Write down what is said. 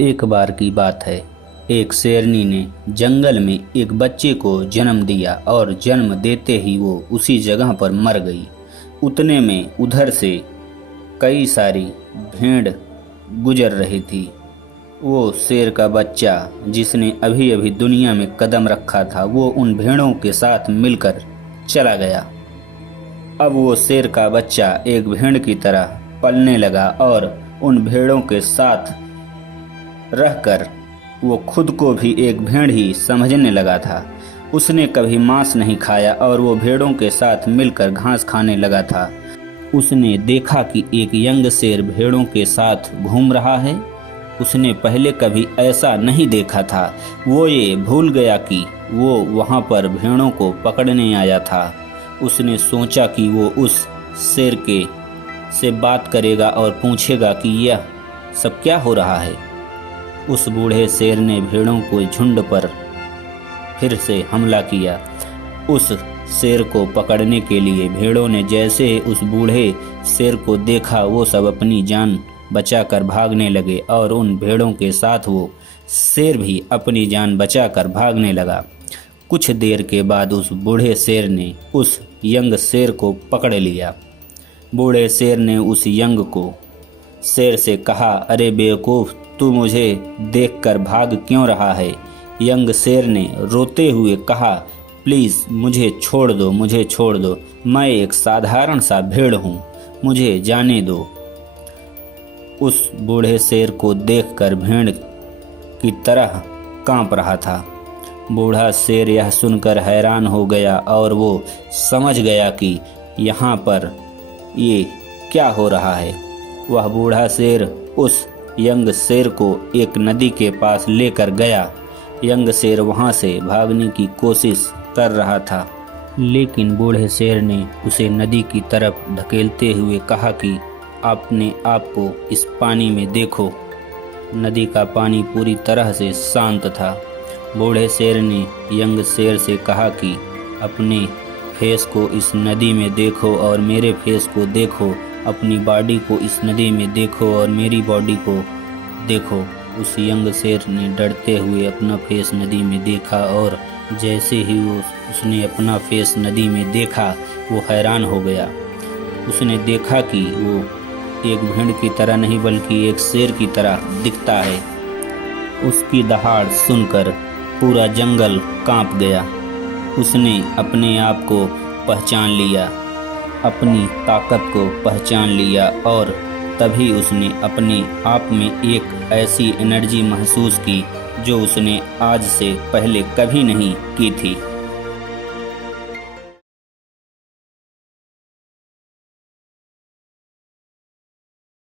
एक बार की बात है, एक शेरनी ने जंगल में एक बच्चे को जन्म दिया और जन्म देते ही वो उसी जगह पर मर गई। उतने में उधर से कई सारी भेड़ गुजर रही थी। वो शेर का बच्चा जिसने अभी अभी दुनिया में कदम रखा था, वो उन भेड़ों के साथ मिलकर चला गया। अब वो शेर का बच्चा एक भेड़ की तरह पलने लगा और उन भेड़ों के साथ रहकर वो खुद को भी एक भेड़ ही समझने लगा था। उसने कभी मांस नहीं खाया और वो भेड़ों के साथ मिलकर घास खाने लगा था। उसने देखा कि एक यंग शेर भेड़ों के साथ घूम रहा है। उसने पहले कभी ऐसा नहीं देखा था। वो ये भूल गया कि वो वहाँ पर भेड़ों को पकड़ने आया था। उसने सोचा कि वो उस शेर के से बात करेगा और पूछेगा कि यह सब क्या हो रहा है। उस बूढ़े शेर ने भेड़ों को झुंड पर फिर से हमला किया। उस शेर को पकड़ने के लिए भेड़ों ने जैसे ही उस बूढ़े शेर को देखा, वो सब अपनी जान बचाकर भागने लगे और उन भेड़ों के साथ वो शेर भी अपनी जान बचाकर भागने लगा। कुछ देर के बाद उस बूढ़े शेर ने उस यंग शेर को पकड़ लिया। बूढ़े शेर ने उस यंग को शेर से कहा, अरे बेवकूफ़, तू मुझे देखकर भाग क्यों रहा है। यंग शेर ने रोते हुए कहा, प्लीज़ मुझे छोड़ दो, मुझे छोड़ दो, मैं एक साधारण सा भेड़ हूँ, मुझे जाने दो। उस बूढ़े शेर को देखकर भेड़ की तरह कांप रहा था। बूढ़ा शेर यह सुनकर हैरान हो गया और वो समझ गया कि यहाँ पर ये क्या हो रहा है। वह बूढ़ा शेर उस यंग शेर को एक नदी के पास लेकर गया। यंग शेर वहाँ से भागने की कोशिश कर रहा था, लेकिन बूढ़े शेर ने उसे नदी की तरफ धकेलते हुए कहा कि अपने आप को इस पानी में देखो। नदी का पानी पूरी तरह से शांत था। बूढ़े शेर ने यंग शेर से कहा कि अपने फेस को इस नदी में देखो और मेरे फेस को देखो, अपनी बॉडी को इस नदी में देखो और मेरी बॉडी को देखो। उस यंग शेर ने डरते हुए अपना फेस नदी में देखा और जैसे ही उसने अपना फेस नदी में देखा, वो हैरान हो गया। उसने देखा कि वो एक भेड़ की तरह नहीं बल्कि एक शेर की तरह दिखता है। उसकी दहाड़ सुनकर पूरा जंगल कांप गया। उसने अपने आप को पहचान लिया, अपनी ताकत को पहचान लिया और तभी उसने अपने आप में एक ऐसी एनर्जी महसूस की जो उसने आज से पहले कभी नहीं की थी।